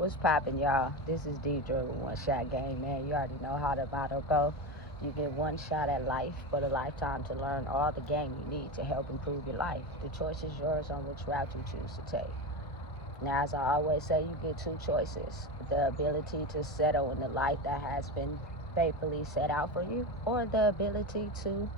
What's poppin', y'all? This is Deidre with One Shot Game, man. You already know how the motto go. You get one shot at life for the lifetime to learn all the game you need to help improve your life. The choice is yours on which route you choose to take. Now, as I always say, you get two choices. The ability to settle in the life that has been faithfully set out for you, or the ability to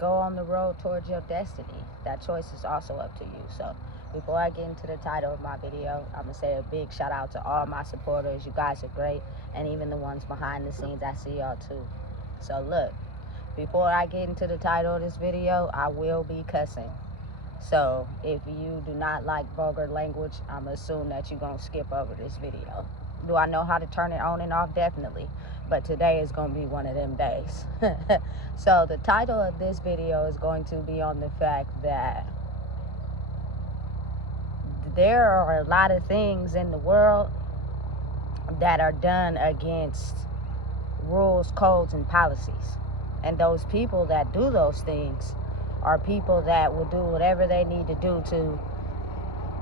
go on the road towards your destiny. That choice is also up to you. So before I get into the title of my video, I'm going to say a big shout out to all my supporters. You guys are great. And even the ones behind the scenes, I see y'all too. So look, before I get into the title of this video, I will be cussing. So if you do not like vulgar language, I'm assuming that you're going to skip over this video. Do I know how to turn it on and off? Definitely. But today is going to be one of them days. So the title of this video is going to be on the fact that there are a lot of things in the world that are done against rules, codes, and policies. And those people that do those things are people that will do whatever they need to do to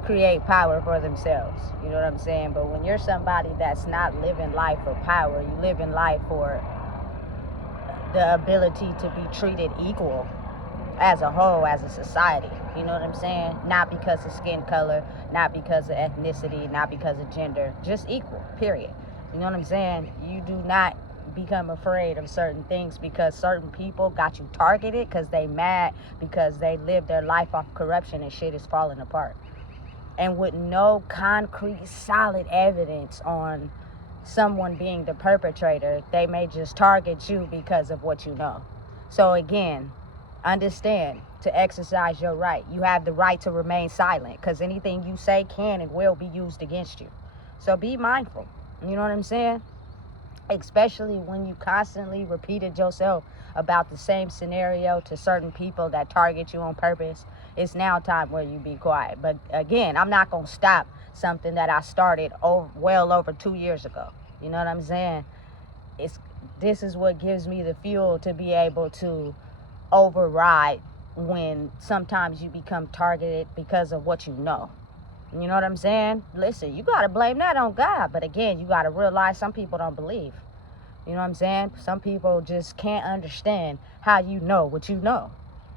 create power for themselves. You know what I'm saying? But when you're somebody that's not living life for power, you live in life for the ability to be treated equal as a whole, as a society. You know what I'm saying? Not because of skin color, not because of ethnicity, not because of gender, just equal, period. You know what I'm saying? You do not become afraid of certain things because certain people got you targeted because they mad because they live their life off corruption and shit is falling apart. And with no concrete, solid evidence on someone being the perpetrator, they may just target you because of what you know. So again, understand to exercise your right. You have the right to remain silent because anything you say can and will be used against you. So be mindful. You know what I'm saying? Especially when you constantly repeated yourself about the same scenario to certain people that target you on purpose. It's now time where you be quiet. But again, I'm not going to stop something that I started well over 2 years ago. You know what I'm saying? This is what gives me the fuel to be able to override when sometimes you become targeted because of what you know. You know what I'm saying? Listen, you got to blame that on God. But again, you got to realize some people don't believe. You know what I'm saying? Some people just can't understand how you know what you know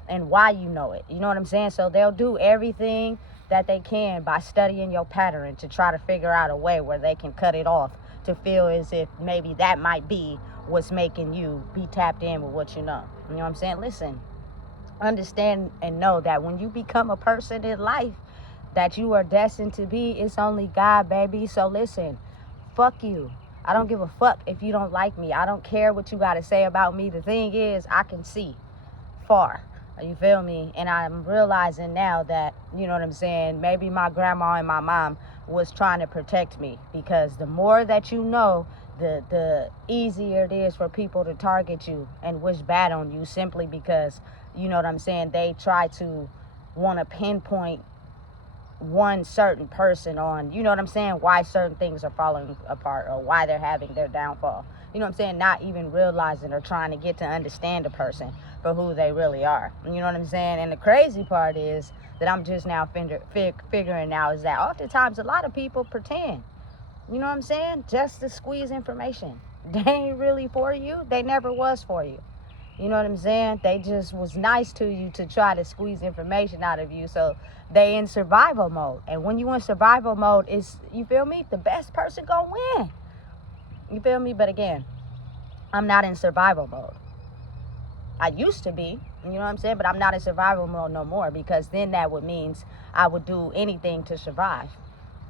and why you know it. You know what I'm saying? So they'll do everything that they can by studying your pattern to try to figure out a way where they can cut it off to feel as if maybe that might be what's making you be tapped in with what you know. You know what I'm saying? Listen, understand and know that when you become a person in life that you are destined to be, it's only God, baby. So listen, fuck you. I don't give a fuck if you don't like me. I don't care what you got to say about me. The thing is, I can see far. You feel me? And I'm realizing now that, you know what I'm saying, maybe my grandma and my mom was trying to protect me, because the more that you know, the easier it is for people to target you and wish bad on you simply because, you know what I'm saying, they try to want to pinpoint one certain person on, you know what I'm saying, why certain things are falling apart or why they're having their downfall. You know what I'm saying? Not even realizing or trying to get to understand a person for who they really are. You know what I'm saying? And the crazy part is that I'm just now figuring out is that oftentimes a lot of people pretend, you know what I'm saying, just to squeeze information. They ain't really for you. They never was for you. You know what I'm saying? They just was nice to you to try to squeeze information out of you. So they in survival mode. And when you in survival mode, it's, you feel me, the best person gonna win. You feel me? But again, I'm not in survival mode. I used to be, you know what I'm saying? But I'm not in survival mode no more, because then that would means I would do anything to survive.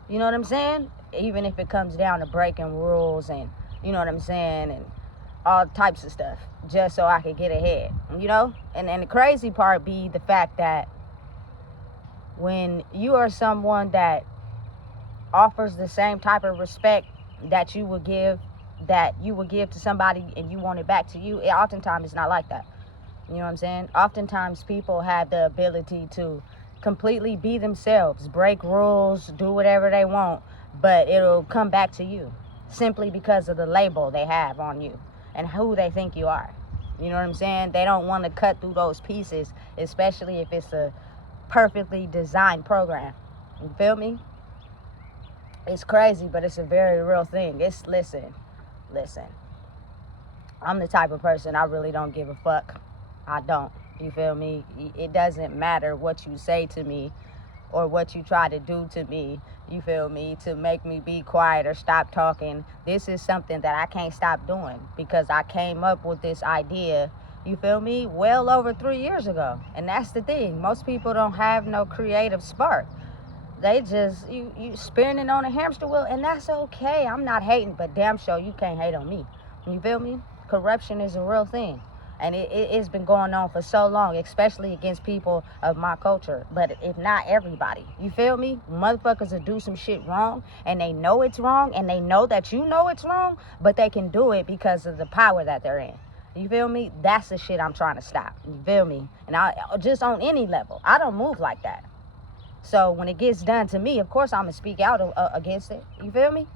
You know what I'm saying? Even if it comes down to breaking rules and, you know what I'm saying, and all types of stuff, just so I could get ahead, you know? And the crazy part be the fact that when you are someone that offers the same type of respect that you would give to somebody and you want it back to you, it oftentimes is not like that. You know what I'm saying? Oftentimes people have the ability to completely be themselves, break rules, do whatever they want, but it'll come back to you simply because of the label they have on you and who they think you are. You know what I'm saying? They don't want to cut through those pieces, especially if it's a perfectly designed program. You feel me? It's crazy, but it's a very real thing. Listen. I'm the type of person, I really don't give a fuck. I don't. You feel me? It doesn't matter what you say to me or what you try to do to me, you feel me, to make me be quiet or stop talking. This is something that I can't stop doing because I came up with this idea, you feel me, well over 3 years ago. And that's the thing. Most people don't have no creative spark. They just, you spinning on a hamster wheel, and that's okay. I'm not hating, but damn sure you can't hate on me. You feel me? Corruption is a real thing. And it's been going on for so long, especially against people of my culture. But if not everybody, you feel me? Motherfuckers will do some shit wrong, and they know it's wrong, and they know that you know it's wrong, but they can do it because of the power that they're in. You feel me? That's the shit I'm trying to stop. You feel me? And I just on any level, I don't move like that. So when it gets done to me, of course I'm going to speak out against it. You feel me?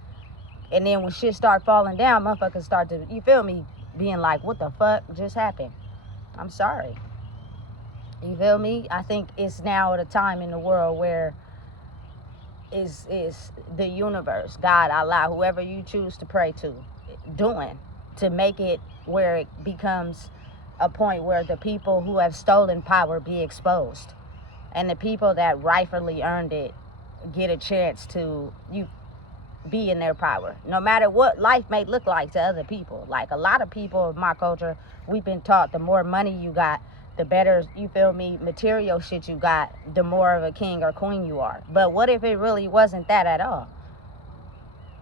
And then when shit start falling down, motherfuckers start to, you feel me, being like, what the fuck just happened? I'm sorry. You feel me? I think it's now at a time in the world where is the universe, God, Allah, whoever you choose to pray to, doing to make it where it becomes a point where the people who have stolen power be exposed. And the people that rightfully earned it get a chance to be in their power. No matter what life may look like to other people. Like a lot of people of my culture, we've been taught the more money you got, the better, you feel me, material shit you got, the more of a king or queen you are. But what if it really wasn't that at all?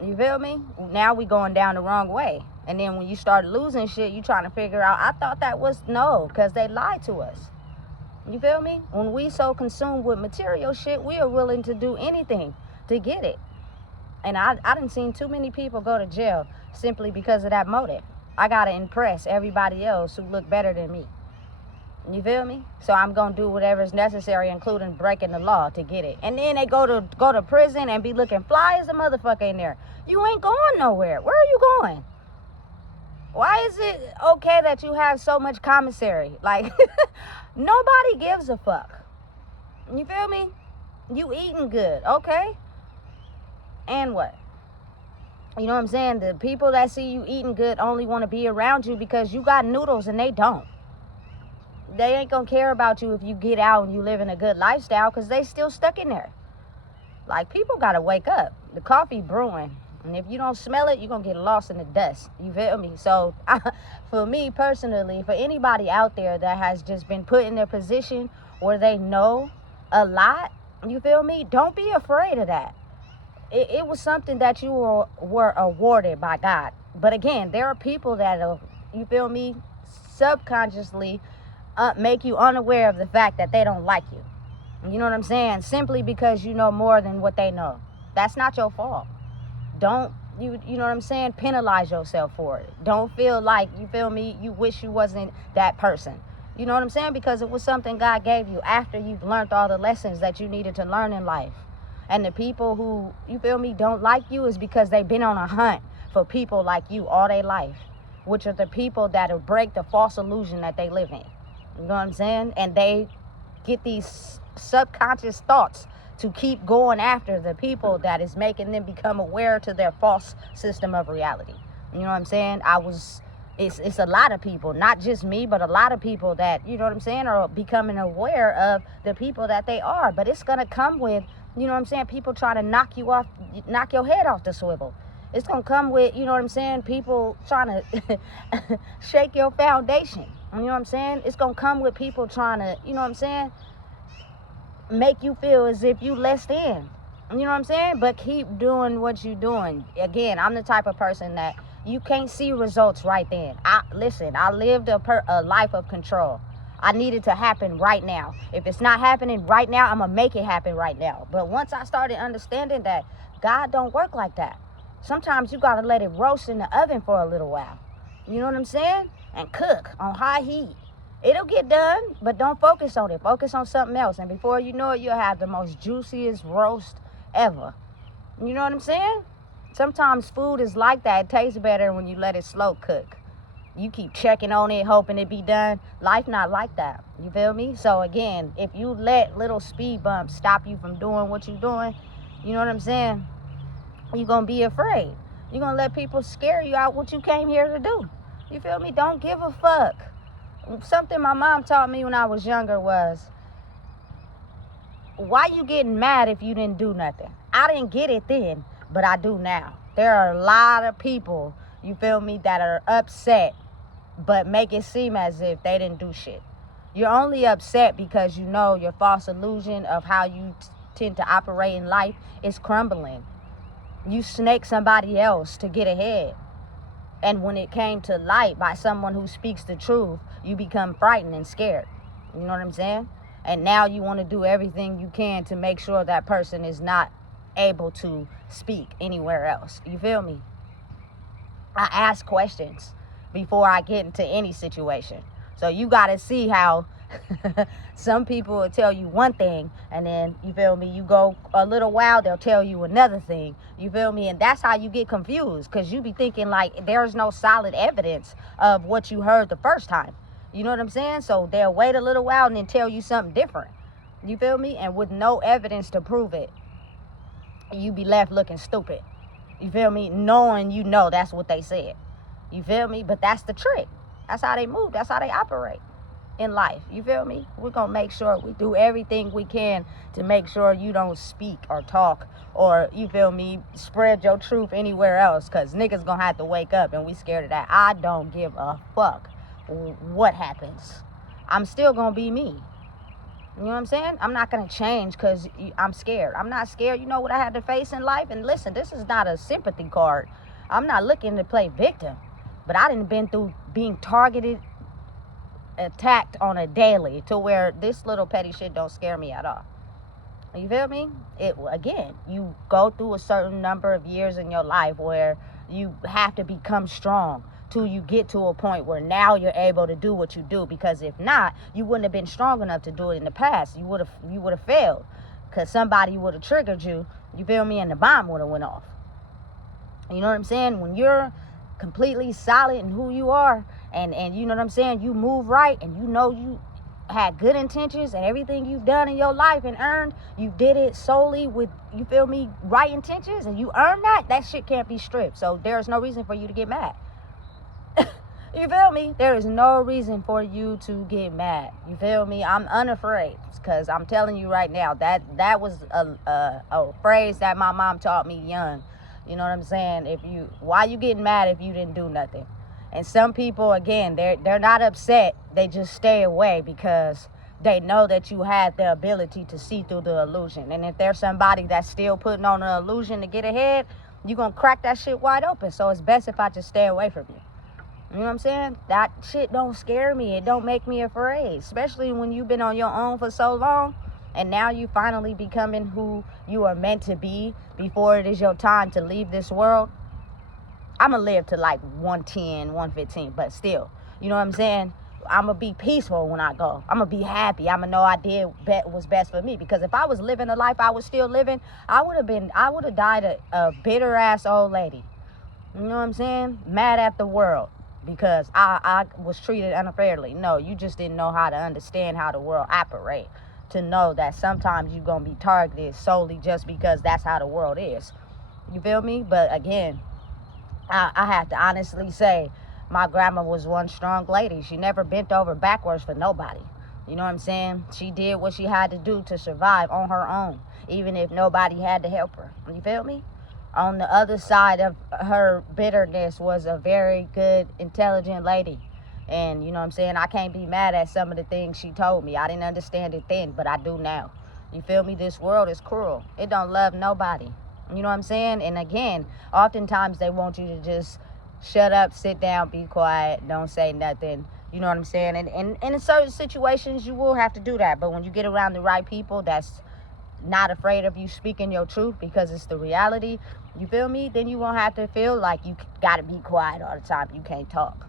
You feel me? Now we going down the wrong way. And then when you start losing shit, you trying to figure out, I thought that was no, because they lied to us. You feel me? When we so consumed with material shit, we are willing to do anything to get it. And I done seen too many people go to jail simply because of that motive. I gotta impress everybody else who look better than me. You feel me? So I'm gonna do whatever's necessary, including breaking the law to get it. And then they go to prison and be looking fly as a motherfucker in there. You ain't going nowhere. Where are you going? Why is it okay that you have so much commissary? Like, nobody gives a fuck. You feel me? You eating good, okay? And what? You know what I'm saying? The people that see you eating good only want to be around you because you got noodles and they don't. They ain't gonna care about you if you get out and you live in a good lifestyle because they still stuck in there. Like, people gotta wake up. The coffee brewing. And if you don't smell it, you're going to get lost in the dust. You feel me? So, for me personally, for anybody out there that has just been put in their position where they know a lot, you feel me? Don't be afraid of that. It was something that you were awarded by God. But again, there are people that, you feel me, subconsciously make you unaware of the fact that they don't like you. You know what I'm saying? Simply because you know more than what they know. That's not your fault. Don't, you know what I'm saying, penalize yourself for it. Don't feel like, you feel me, you wish you wasn't that person. You know what I'm saying? Because it was something God gave you after you've learned all the lessons that you needed to learn in life. And the people who, you feel me, don't like you is because they've been on a hunt for people like you all their life, which are the people that will break the false illusion that they live in. You know what I'm saying? And they get these subconscious thoughts to keep going after the people that is making them become aware to their false system of reality. You know what I'm saying? It's a lot of people, not just me, but a lot of people that, you know what I'm saying, are becoming aware of the people that they are. But it's going to come with, you know what I'm saying, people trying to knock your head off the swivel. It's going to come with, you know what I'm saying, people trying to shake your foundation. You know what I'm saying? It's going to come with people trying to, you know what I'm saying, make you feel as if you less than. You know what I'm saying? But keep doing what you're doing. Again, I'm the type of person that you can't see results right then. I lived a life of control. I need it to happen right now. If it's not happening right now, I'm going to make it happen right now. But once I started understanding that God don't work like that. Sometimes you got to let it roast in the oven for a little while. You know what I'm saying? And cook on high heat. It'll get done, but don't focus on it. Focus on something else. And before you know it, you'll have the most juiciest roast ever. You know what I'm saying? Sometimes food is like that. It tastes better when you let it slow cook. You keep checking on it, hoping it be done. Life not like that. You feel me? So again, if you let little speed bumps stop you from doing what you're doing, you know what I'm saying? You're going to be afraid. You're going to let people scare you out what you came here to do. You feel me? Don't give a fuck. Something my mom taught me when I was younger was, why you getting mad if you didn't do nothing? I didn't get it then, but I do now. There are a lot of people, you feel me, that are upset, but make it seem as if they didn't do shit. You're only upset because you know your false illusion of how you tend to operate in life is crumbling. You snake somebody else to get ahead. And when it came to light by someone who speaks the truth, you become frightened and scared. You know what I'm saying? And now you want to do everything you can to make sure that person is not able to speak anywhere else. You feel me? I ask questions before I get into any situation. So you got to see how some people will tell you one thing, and then, you feel me, you go a little while, they'll tell you another thing. You feel me? And that's how you get confused, because you be thinking like there's no solid evidence of what you heard the first time. You know what I'm saying? So they'll wait a little while and then tell you something different. You feel me? And with no evidence to prove it, you be left looking stupid. You feel me? Knowing you know that's what they said. You feel me? But that's the trick. That's how they move. That's how they operate in life. You feel me? We're going to make sure we do everything we can to make sure you don't speak or talk or, you feel me, spread your truth anywhere else, because niggas going to have to wake up, and we scared of that. I don't give a fuck what happens. I'm still going to be me. You know what I'm saying? I'm not going to change because I'm scared. I'm not scared. You know what I had to face in life? And listen, this is not a sympathy card. I'm not looking to play victim. But I done been through being targeted, attacked on a daily, to where this little petty shit don't scare me at all. You feel me? Again, you go through a certain number of years in your life where you have to become strong till you get to a point where now you're able to do what you do. Because if not, you wouldn't have been strong enough to do it in the past. You would have failed, because somebody would have triggered you. You feel me? And the bomb would have went off. You know what I'm saying? When you're completely solid in who you are, and you know what I'm saying, you move right, and you know you had good intentions, and everything you've done in your life and earned, you did it solely with, you feel me, right intentions, and you earned that shit can't be stripped. So there's no reason for you to get mad. You feel me? There is no reason for you to get mad. You feel me? I'm unafraid, because I'm telling you right now, that was a phrase that my mom taught me young. You know what I'm saying? Why you getting mad if you didn't do nothing? And some people, again, they're not upset. They just stay away because they know that you had the ability to see through the illusion. And if there's somebody that's still putting on an illusion to get ahead, you're going to crack that shit wide open. So it's best if I just stay away from you. You know what I'm saying? That shit don't scare me. It don't make me afraid. Especially when you've been on your own for so long, and now you finally becoming who you are meant to be before it is your time to leave this world. I'm going to live to like 110, 115, but still, you know what I'm saying? I'm going to be peaceful when I go. I'm going to be happy. I'm going to know I did what was best for me. Because if I was living the life I was still living, I would have died a bitter ass old lady. You know what I'm saying? Mad at the world because I was treated unfairly. No, you just didn't know how to understand how the world operates, to know that sometimes you're going to be targeted solely just because that's how the world is. You feel me? But again, I have to honestly say, my grandma was one strong lady. She never bent over backwards for nobody. You know what I'm saying? She did what she had to do to survive on her own, even if nobody had to help her. You feel me? On the other side of her bitterness was a very good, intelligent lady. And, you know what I'm saying, I can't be mad at some of the things she told me. I didn't understand it then, but I do now. You feel me? This world is cruel. It don't love nobody. You know what I'm saying? And again, oftentimes they want you to just shut up, sit down, be quiet, don't say nothing. You know what I'm saying? And in certain situations, you will have to do that. But when you get around the right people that's not afraid of you speaking your truth because it's the reality, you feel me? Then you won't have to feel like you got to be quiet all the time. You can't talk.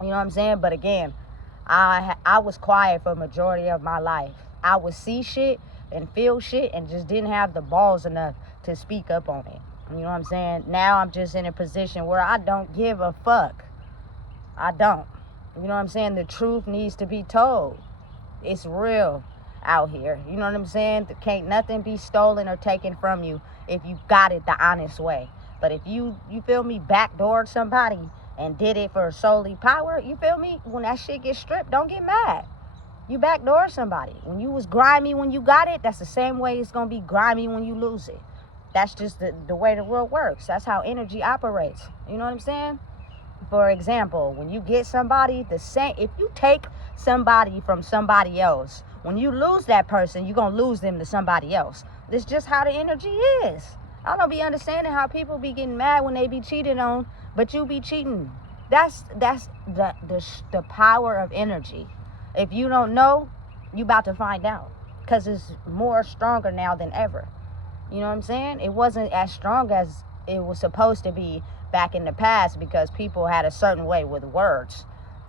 You know what I'm saying? But again, I was quiet for a majority of my life. I would see shit and feel shit and just didn't have the balls enough to speak up on it. You know what I'm saying? Now I'm just in a position where I don't give a fuck. I don't. You know what I'm saying? The truth needs to be told. It's real. out here. You know what I'm saying? Can't nothing be stolen or taken from you if you got it the honest way. But if you feel me, backdoored somebody and did it for solely power, you feel me? When that shit gets stripped, don't get mad. You backdoor somebody. When you was grimy when you got it, that's the same way it's going to be grimy when you lose it. That's just the way the world works. That's how energy operates. You know what I'm saying? For example, when you get somebody, the same, if you take somebody from somebody else, when you lose that person, you're going to lose them to somebody else. That's just how the energy is. I don't be understanding how people be getting mad when they be cheated on, but you be cheating. That's the power of energy. If you don't know, you about to find out, because it's more stronger now than ever. You know what I'm saying? It wasn't as strong as it was supposed to be back in the past, because people had a certain way with words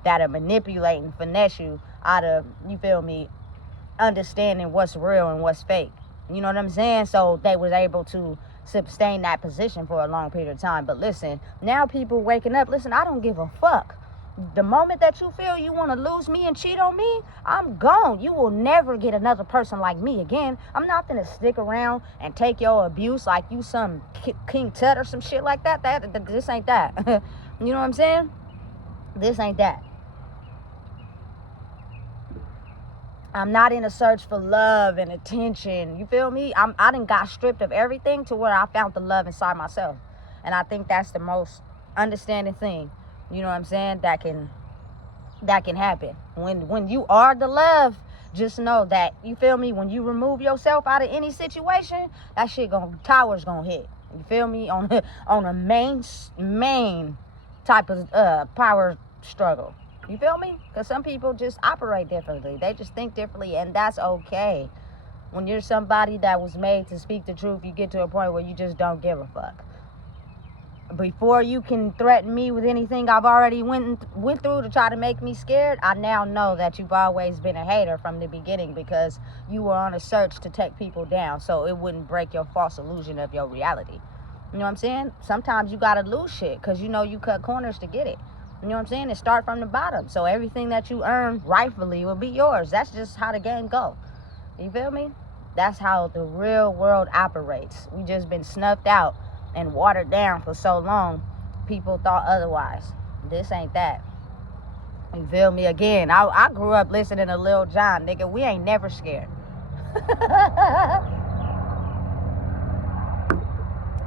that are manipulating, finesse you out of, you feel me, understanding what's real and what's fake. You know what I'm saying? So they was able to sustain that position for a long period of time. But listen, now people waking up. Listen, I don't give a fuck. The moment that you feel you want to lose me and cheat on me, I'm gone. You will never get another person like me again. I'm not gonna stick around and take your abuse like you some King Tut or some shit like that. This ain't that. You know what I'm saying? This ain't that. I'm not in a search for love and attention. You feel me? I done got stripped of everything to where I found the love inside myself. And I think that's the most understanding thing. You know what I'm saying? That can happen. When you are the love, just know that, you feel me, when you remove yourself out of any situation, that shit towers gonna hit. You feel me? On a main type of power struggle. You feel me? Because some people just operate differently. They just think differently, and that's okay. When you're somebody that was made to speak the truth, you get to a point where you just don't give a fuck. Before you can threaten me with anything I've already went through to try to make me scared, I now know that you've always been a hater from the beginning, because you were on a search to take people down so it wouldn't break your false illusion of your reality. You know what I'm saying? Sometimes you gotta lose shit because you know you cut corners to get it. You know what I'm saying? And start from the bottom. So everything that you earn rightfully will be yours. That's just how the game go. You feel me? That's how the real world operates. We just been snuffed out and watered down for so long. People thought otherwise. This ain't that. You feel me? Again, I grew up listening to Lil Jon. Nigga, we ain't never scared.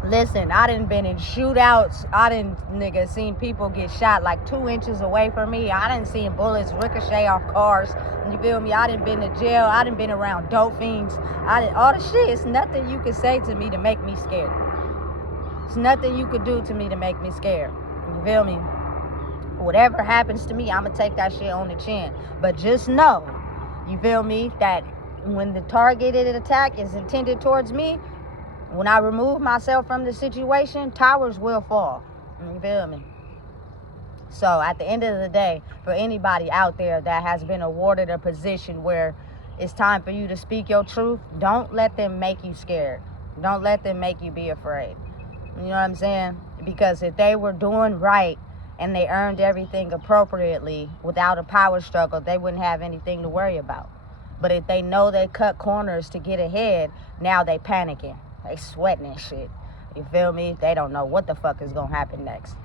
Listen, I done been in shootouts. I done, nigga, seen people get shot like 2 inches away from me. I done seen bullets ricochet off cars. You feel me? I done been to jail. I done been around dope fiends. All the shit. It's nothing you can say to me to make me scared. It's nothing you could do to me to make me scared. You feel me? Whatever happens to me, I'ma take that shit on the chin. But just know, you feel me, that when the targeted attack is intended towards me, when I remove myself from the situation, towers will fall. You feel me? So at the end of the day, for anybody out there that has been awarded a position where it's time for you to speak your truth, don't let them make you scared. Don't let them make you be afraid. You know what I'm saying? Because if they were doing right and they earned everything appropriately without a power struggle, they wouldn't have anything to worry about. But if they know they cut corners to get ahead, now they panicking. They sweating and shit. You feel me? They don't know what the fuck is gonna happen next.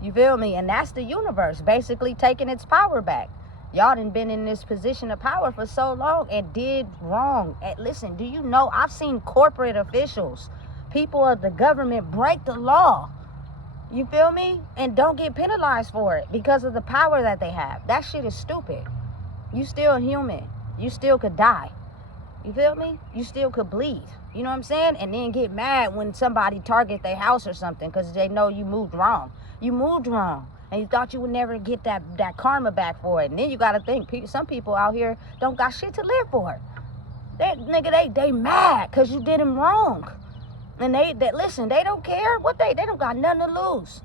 You feel me? And that's the universe basically taking its power back. Y'all done been in this position of power for so long and did wrong. And listen, do you know, I've seen corporate officials, people of the government, break the law. You feel me? And don't get penalized for it because of the power that they have. That shit is stupid. You still human. You still could die. You feel me? You still could bleed. You know what I'm saying? And then get mad when somebody target their house or something because they know you moved wrong. You moved wrong. And you thought you would never get that karma back for it. And then you got to think, some people out here don't got shit to live for. They mad because you did them wrong. And they listen, they don't care. They don't got nothing to lose.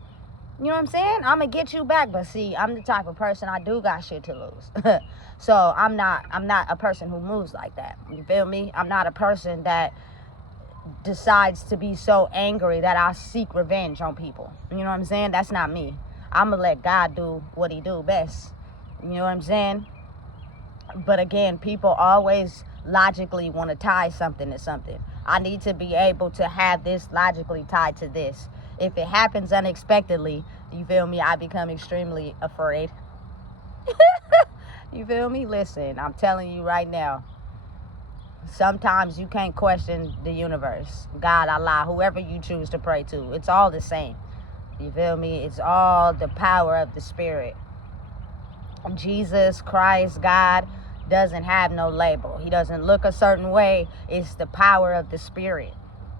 You know what I'm saying? I'm going to get you back. But see, I'm the type of person, I do got shit to lose. So I'm not a person who moves like that. You feel me? I'm not a person that decides to be so angry that I seek revenge on people. You know what I'm saying? That's not me. I'm going to let God do what he do best. You know what I'm saying? But again, people always logically want to tie something to something. I need to be able to have this logically tied to this. If it happens unexpectedly, you feel me, I become extremely afraid. You feel me? Listen, I'm telling you right now, sometimes you can't question the universe, God, Allah, whoever you choose to pray to. It's all the same. You feel me? It's all the power of the spirit. Jesus Christ, God, doesn't have no label. He doesn't look a certain way. It's the power of the spirit.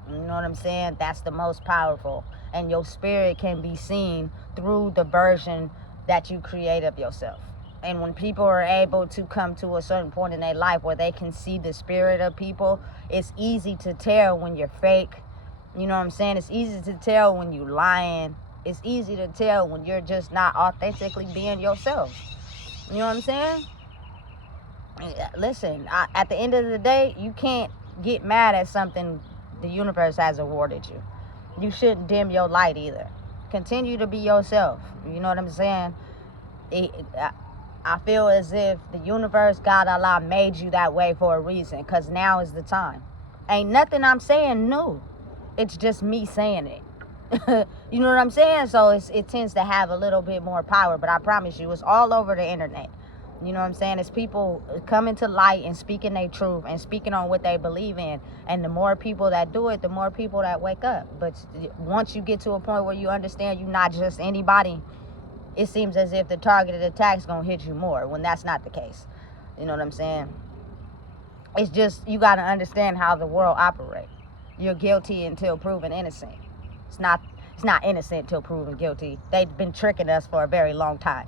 You know what I'm saying? That's the most powerful. And your spirit can be seen through the version that you create of yourself. And when people are able to come to a certain point in their life where they can see the spirit of people, it's easy to tell when you're fake. You know what I'm saying? It's easy to tell when you're lying. It's easy to tell when you're just not authentically being yourself. You know what I'm saying? Listen, at the end of the day, you can't get mad at something the universe has awarded you. You shouldn't dim your light either. Continue to be yourself. You know what I'm saying? I feel as if the universe, God, Allah, made you that way for a reason, because now is the time. Ain't nothing I'm saying new. It's just me saying it. You know what I'm saying? So it tends to have a little bit more power, but I promise you, it's all over the internet. You know what I'm saying? It's people coming to light and speaking their truth and speaking on what they believe in. And the more people that do it, the more people that wake up. But once you get to a point where you understand you're not just anybody, it seems as if the targeted attack's gonna hit you more, when that's not the case. You know what I'm saying? It's just, you gotta understand how the world operates. You're guilty until proven innocent. It's not innocent until proven guilty. They've been tricking us for a very long time.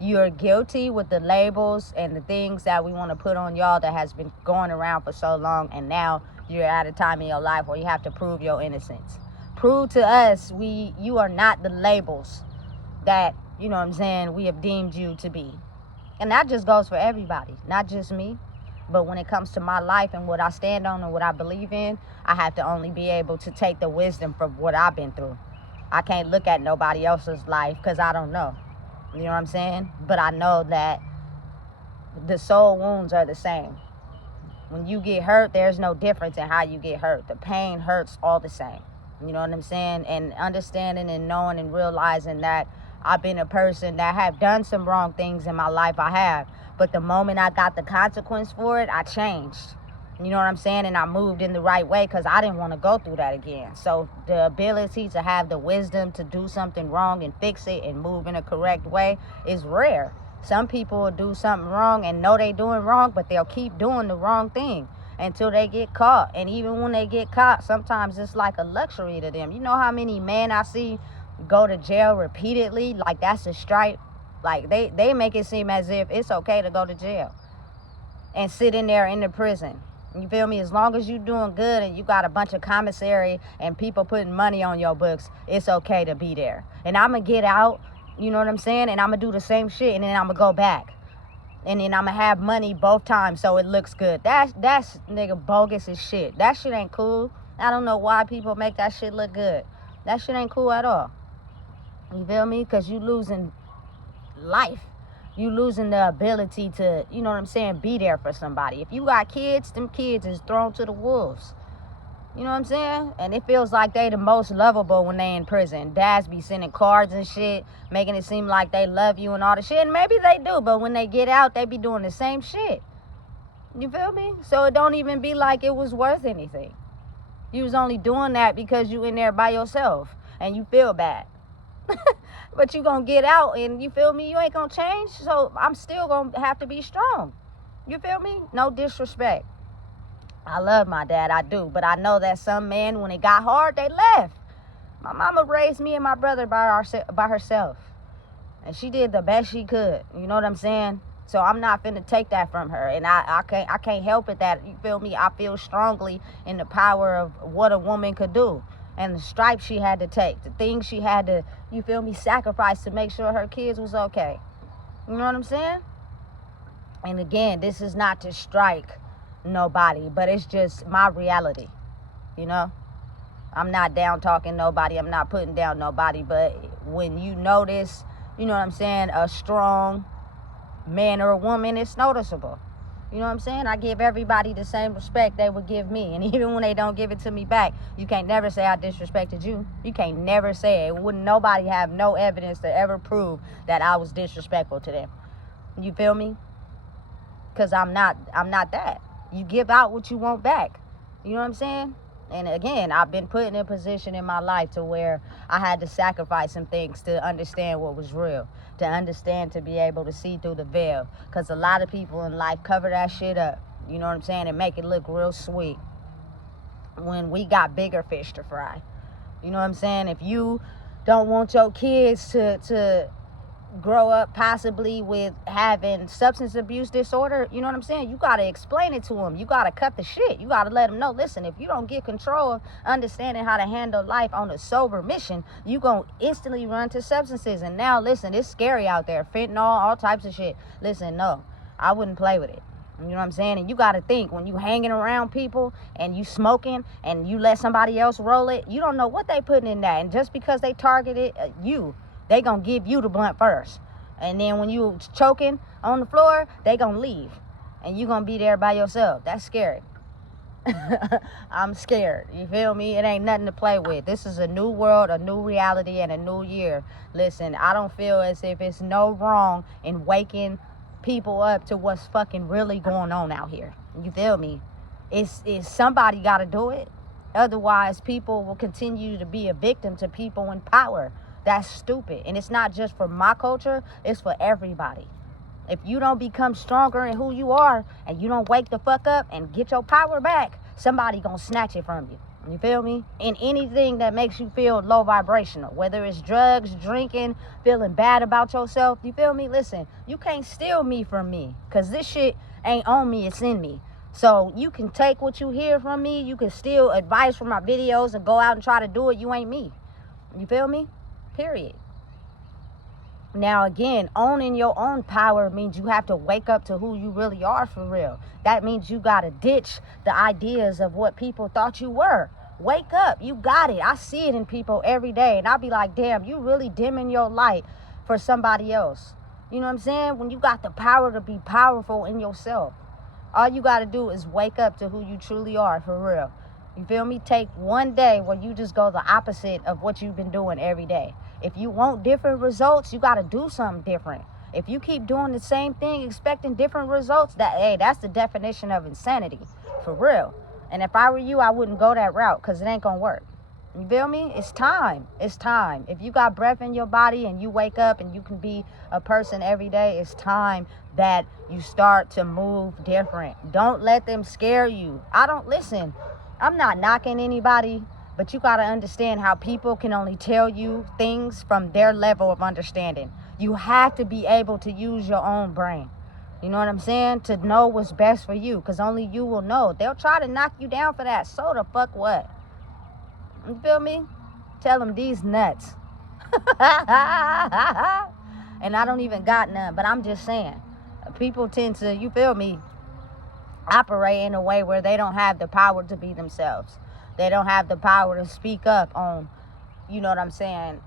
You're guilty with the labels and the things that we want to put on y'all that has been going around for so long, and now you're at a time in your life where you have to prove your innocence. Prove to us you are not the labels that, you know what I'm saying, we have deemed you to be. And that just goes for everybody, not just me. But when it comes to my life and what I stand on and what I believe in, I have to only be able to take the wisdom from what I've been through. I can't look at nobody else's life because I don't know. You know what I'm saying? But I know that the soul wounds are the same. When you get hurt, there's no difference in how you get hurt. The pain hurts all the same. You know what I'm saying? And understanding and knowing and realizing that I've been a person that have done some wrong things in my life, I have. But the moment I got the consequence for it, I changed. You know what I'm saying? And I moved in the right way because I didn't want to go through that again. So the ability to have the wisdom to do something wrong and fix it and move in a correct way is rare. Some people will do something wrong and know they're doing wrong, but they'll keep doing the wrong thing until they get caught. And even when they get caught, sometimes it's like a luxury to them. You know how many men I see go to jail repeatedly? Like that's a stripe. Like they make it seem as if it's okay to go to jail and sit in there in the prison. You feel me? As long as you're doing good and you got a bunch of commissary and people putting money on your books, it's okay to be there. And I'm going to get out, you know what I'm saying? And I'm going to do the same shit, and then I'm going to go back. And then I'm going to have money both times so it looks good. That's nigga bogus as shit. That shit ain't cool. I don't know why people make that shit look good. That shit ain't cool at all. You feel me? Because you losing life. You losing the ability to, you know what I'm saying, be there for somebody. If you got kids, them kids is thrown to the wolves. You know what I'm saying? And it feels like they the most lovable when they in prison. Dads be sending cards and shit, making it seem like they love you and all the shit. And maybe they do, but when they get out, they be doing the same shit. You feel me? So it don't even be like it was worth anything. You was only doing that because you in there by yourself and you feel bad. But you gonna get out and, you feel me, you ain't gonna change. So I'm still gonna have to be strong. You feel me? No disrespect. I love my dad, I do. But I know that some men, when it got hard, they left. My mama raised me and my brother by herself. And she did the best she could. You know what I'm saying? So I'm not finna take that from her. And I can't help it that, you feel me, I feel strongly in the power of what a woman could do. And the stripes she had to take, the things she had to, you feel me, sacrifice to make sure her kids was okay. You know what I'm saying? And again, this is not to strike nobody, but it's just my reality, you know? I'm not down talking nobody, I'm not putting down nobody, but when you notice, you know what I'm saying, a strong man or a woman, it's noticeable. You know what I'm saying? I give everybody the same respect they would give me. And even when they don't give it to me back, you can't never say I disrespected you. You can't never say it. Wouldn't nobody have no evidence to ever prove that I was disrespectful to them. You feel me? Because I'm not that. You give out what you want back. You know what I'm saying? And again, I've been put in a position in my life to where I had to sacrifice some things to understand what was real, to understand, to be able to see through the veil. Because a lot of people in life cover that shit up, you know what I'm saying, and make it look real sweet when we got bigger fish to fry. You know what I'm saying? If you don't want your kids to grow up possibly with having substance abuse disorder, you know what I'm saying, you got to explain it to them. You got to cut the shit. You got to let them know, listen, if you don't get control of understanding how to handle life on a sober mission, you going to instantly run to substances. And now, listen, it's scary out there. Fentanyl, all types of shit. Listen, no, I wouldn't play with it. You know what I'm saying? And you got to think, when you hanging around people and you smoking and you let somebody else roll it, you don't know what they putting in that. And just because they targeted you, they gonna give you the blunt first. And then when you choking on the floor, they gonna leave. And you gonna be there by yourself. That's scary. I'm scared. You feel me? It ain't nothing to play with. This is a new world, a new reality, and a new year. Listen, I don't feel as if it's no wrong in waking people up to what's fucking really going on out here. You feel me? It's somebody gotta do it. Otherwise, people will continue to be a victim to people in power. That's stupid. And it's not just for my culture, it's for everybody. If you don't become stronger in who you are and you don't wake the fuck up and get your power back, somebody gonna snatch it from you. You feel me? And anything that makes you feel low vibrational, whether it's drugs, drinking, feeling bad about yourself, you feel me? Listen, you can't steal me from me, because this shit ain't on me, it's in me. So you can take what you hear from me, you can steal advice from my videos and go out and try to do it, you ain't me. You feel me? Period. Now again, owning your own power means you have to wake up to who you really are for real. That means you gotta ditch the ideas of what people thought you were. Wake up, you got it. I see it in people every day, and I'll be like, damn, you really dimming your light for somebody else. You know what I'm saying? When you got the power to be powerful in yourself, all you gotta do is wake up to who you truly are for real. You feel me? Take one day where you just go the opposite of what you've been doing every day. If you want different results, you got to do something different. If you keep doing the same thing, expecting different results, that's the definition of insanity, for real. And if I were you, I wouldn't go that route, because it ain't going to work. You feel me? It's time. It's time. If you got breath in your body and you wake up and you can be a person every day, it's time that you start to move different. Don't let them scare you. Listen, I'm not knocking anybody, but you got to understand how people can only tell you things from their level of understanding. You have to be able to use your own brain. You know what I'm saying? To know what's best for you, because only you will know. They'll try to knock you down for that. So the fuck what? You feel me? Tell them these nuts. And I don't even got none, but I'm just saying. People tend to, you feel me, operate in a way where they don't have the power to be themselves. They don't have the power to speak up on, you know what I'm saying,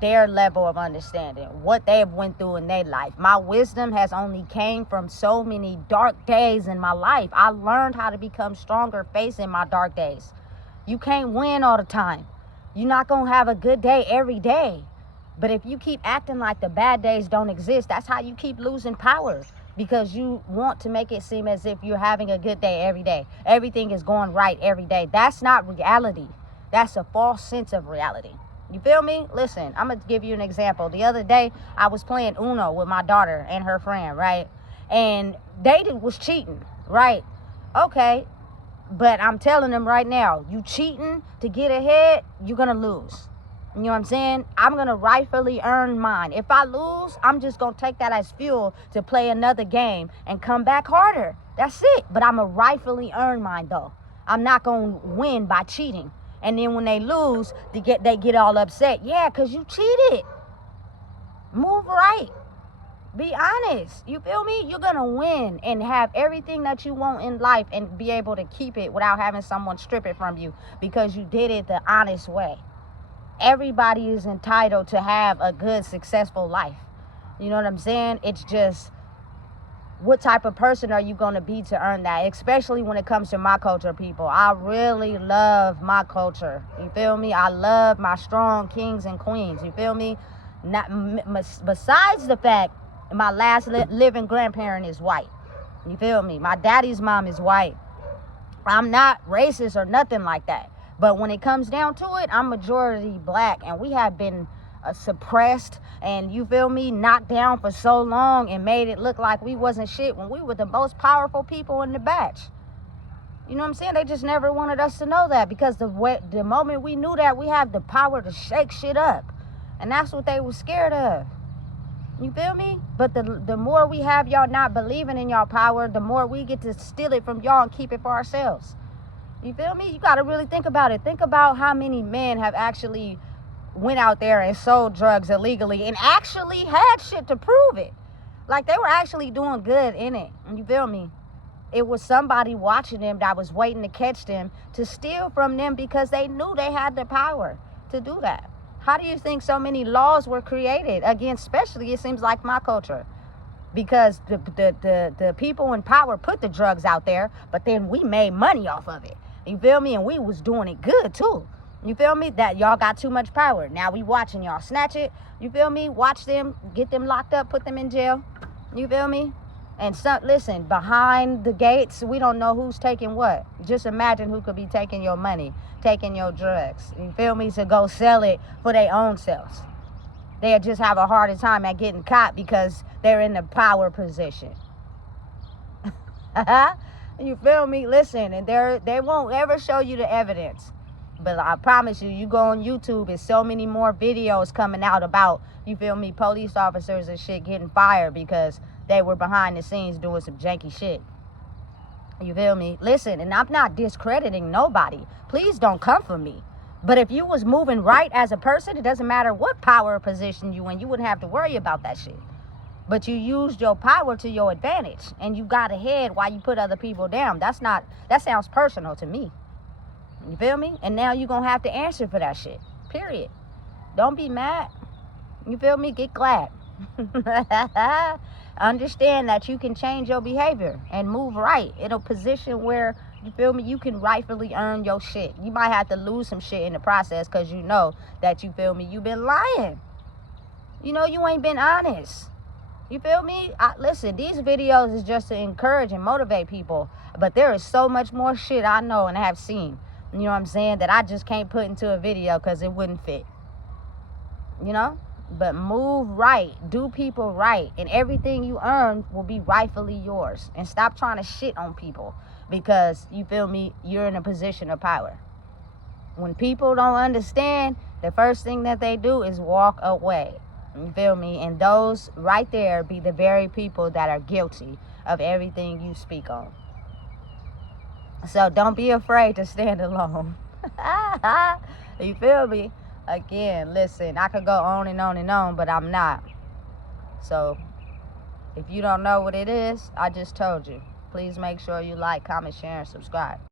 their level of understanding, what they have went through in their life. My wisdom has only came from so many dark days in my life. I learned how to become stronger facing my dark days. You can't win all the time. You're not going to have a good day every day. But if you keep acting like the bad days don't exist, that's how you keep losing power. Because you want to make it seem as if you're having a good day every day. Everything is going right every day. That's not reality. That's a false sense of reality. You feel me? Listen, I'm going to give you an example. The other day, I was playing Uno with my daughter and her friend, right? And they was cheating, right? Okay. But I'm telling them right now, you cheating to get ahead, you're going to lose. You know what I'm saying? I'm going to rightfully earn mine. If I lose, I'm just going to take that as fuel to play another game and come back harder. That's it. But I'm going to rightfully earn mine, though. I'm not going to win by cheating. And then when they lose, they get all upset. Yeah, because you cheated. Move right. Be honest. You feel me? You're going to win and have everything that you want in life and be able to keep it without having someone strip it from you because you did it the honest way. Everybody is entitled to have a good, successful life. You know what I'm saying? It's just what type of person are you going to be to earn that? Especially when it comes to my culture, people. I really love my culture. You feel me? I love my strong kings and queens. You feel me? Not besides the fact my last living grandparent is white. You feel me? My daddy's mom is white. I'm not racist or nothing like that. But when it comes down to it, I'm majority black, and we have been suppressed and, you feel me, knocked down for so long and made it look like we wasn't shit when we were the most powerful people in the batch. You know what I'm saying? They just never wanted us to know that, because the moment we knew that, we have the power to shake shit up, and that's what they were scared of. You feel me? But the more we have y'all not believing in y'all power, the more we get to steal it from y'all and keep it for ourselves. You feel me? You got to really think about it. Think about how many men have actually went out there and sold drugs illegally and actually had shit to prove it. Like, they were actually doing good in it. You feel me? It was somebody watching them that was waiting to catch them to steal from them, because they knew they had the power to do that. How do you think so many laws were created against, especially, it seems like, my culture? Because the people in power put the drugs out there, but then we made money off of it. You feel me? And we was doing it good too. You feel me? That y'all got too much power. Now we watching y'all snatch it. You feel me? Watch them, get them locked up, put them in jail. You feel me? And listen, behind the gates, we don't know who's taking what. Just imagine who could be taking your money, taking your drugs. You feel me? To go sell it for their own selves. They'll just have a harder time at getting caught because they're in the power position. You feel me? Listen, and they won't ever show you the evidence. But I promise you, you go on YouTube, there's so many more videos coming out about, you feel me, police officers and shit getting fired because they were behind the scenes doing some janky shit. You feel me? Listen, and I'm not discrediting nobody. Please don't come for me. But if you was moving right as a person, it doesn't matter what power or position you in, you wouldn't have to worry about that shit. But you used your power to your advantage, and you got ahead while you put other people down. That sounds personal to me. You feel me? And now you're going to have to answer for that shit. Period. Don't be mad. You feel me? Get glad. Understand that you can change your behavior and move right in a position where, you feel me, you can rightfully earn your shit. You might have to lose some shit in the process because you know that, you feel me, you've been lying. You know, you ain't been honest. You feel me? Listen, these videos is just to encourage and motivate people. But there is so much more shit I know and have seen, you know what I'm saying, that I just can't put into a video because it wouldn't fit. You know? But move right. Do people right. And everything you earn will be rightfully yours. And stop trying to shit on people because, you feel me, you're in a position of power. When people don't understand, the first thing that they do is walk away. You feel me? And those right there be the very people that are guilty of everything you speak on. So don't be afraid to stand alone. You feel me? Again, listen, I could go on and on and on, but I'm not. So if you don't know what it is, I just told you. Please make sure you like, comment, share, and subscribe.